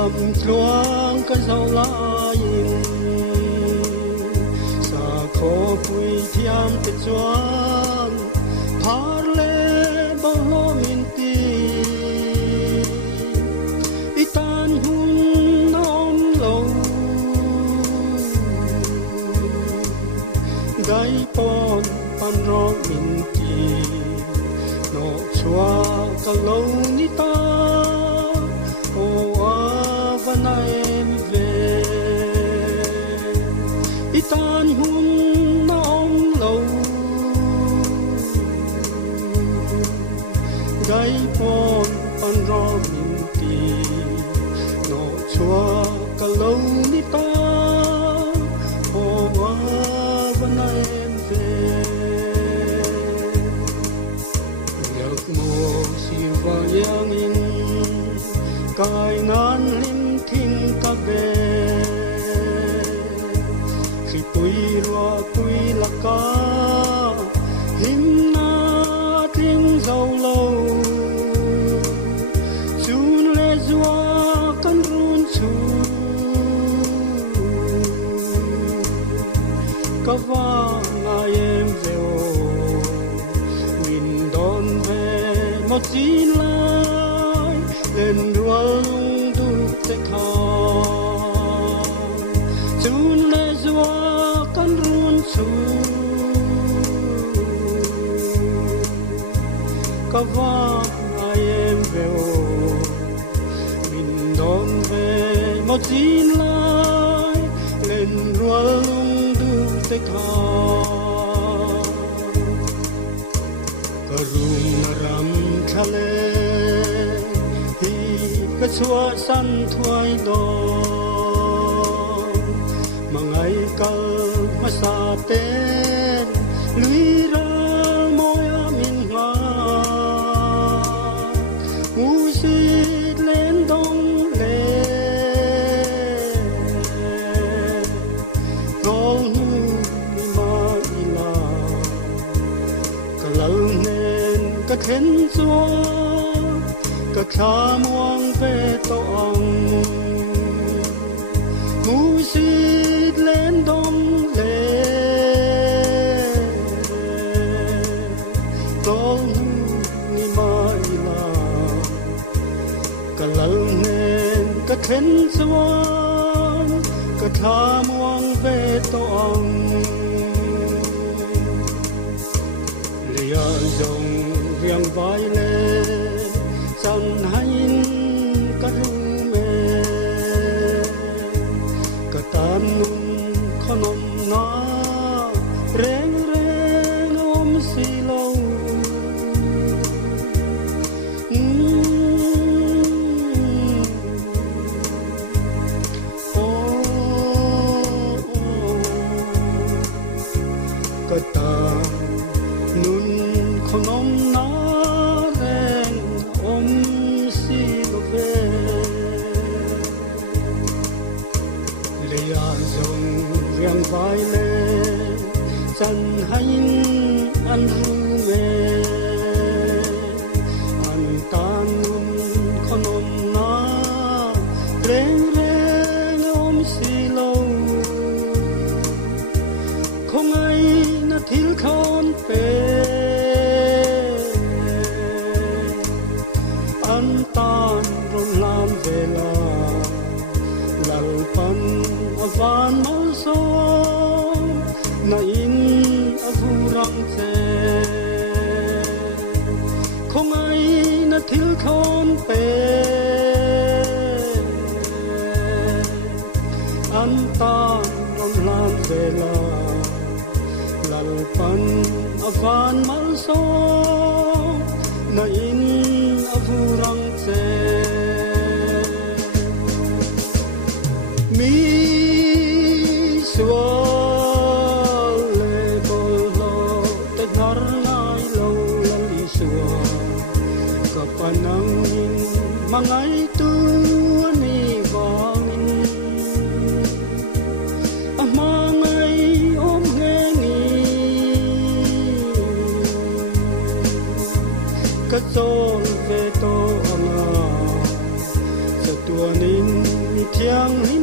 lầm loang cái dầu lá yên xa khó bùi thiam tết choang phá lê bao lo min ti i tan hun om lâu gai pon pan ro min ti no chua ka lâu ni ta em về i tan hun nóng lâu gai pon pan ro min ti no chua ka lâu ni ta o van em về yak mo si va yang in kai nan lim thinh ca về khi tui loa tui là ca him na tiếng dầu lâu chun lê doa căn run chu ca va ngài em về ô nghìn đón về một chín lai lên ruộng te khan chun le zua kan run chu ka va ai em ve o min don ve mo chin lai lên ruộng du te khan ka rum ram khale cái xua săn thoai đó mà ngày cơ mà xa tên lũy ra môi miền hoa u xịt lên đông lệ ngô nu mà ila cả lâu nên cả khen xua cả khá muang về tổ ông ngu xịt lên đông lệ tổ ni mai là cả lâu nên cả khen xuân cả khá muang về tổ ông lia dòng riêng vai lên san hain karume katanun khonom na reng reng om silo katanun khonom na riêng vai lên chân hành ăn rume ăn tan con ôm na reng reng ôm xì lâu không ai na thiếu con pe ăn tan rồi làm về là lalpan van mal so na in avurang che không ai na thiếu con pe an tan ron lan về là lalpan van mal so na in avurang che mi xua lệ bờ lo tết nار ngai lâu lali xua cả panang mangai tu ni vangin amangai om nghe ni cả chôn về to anga sa tuanin thiêng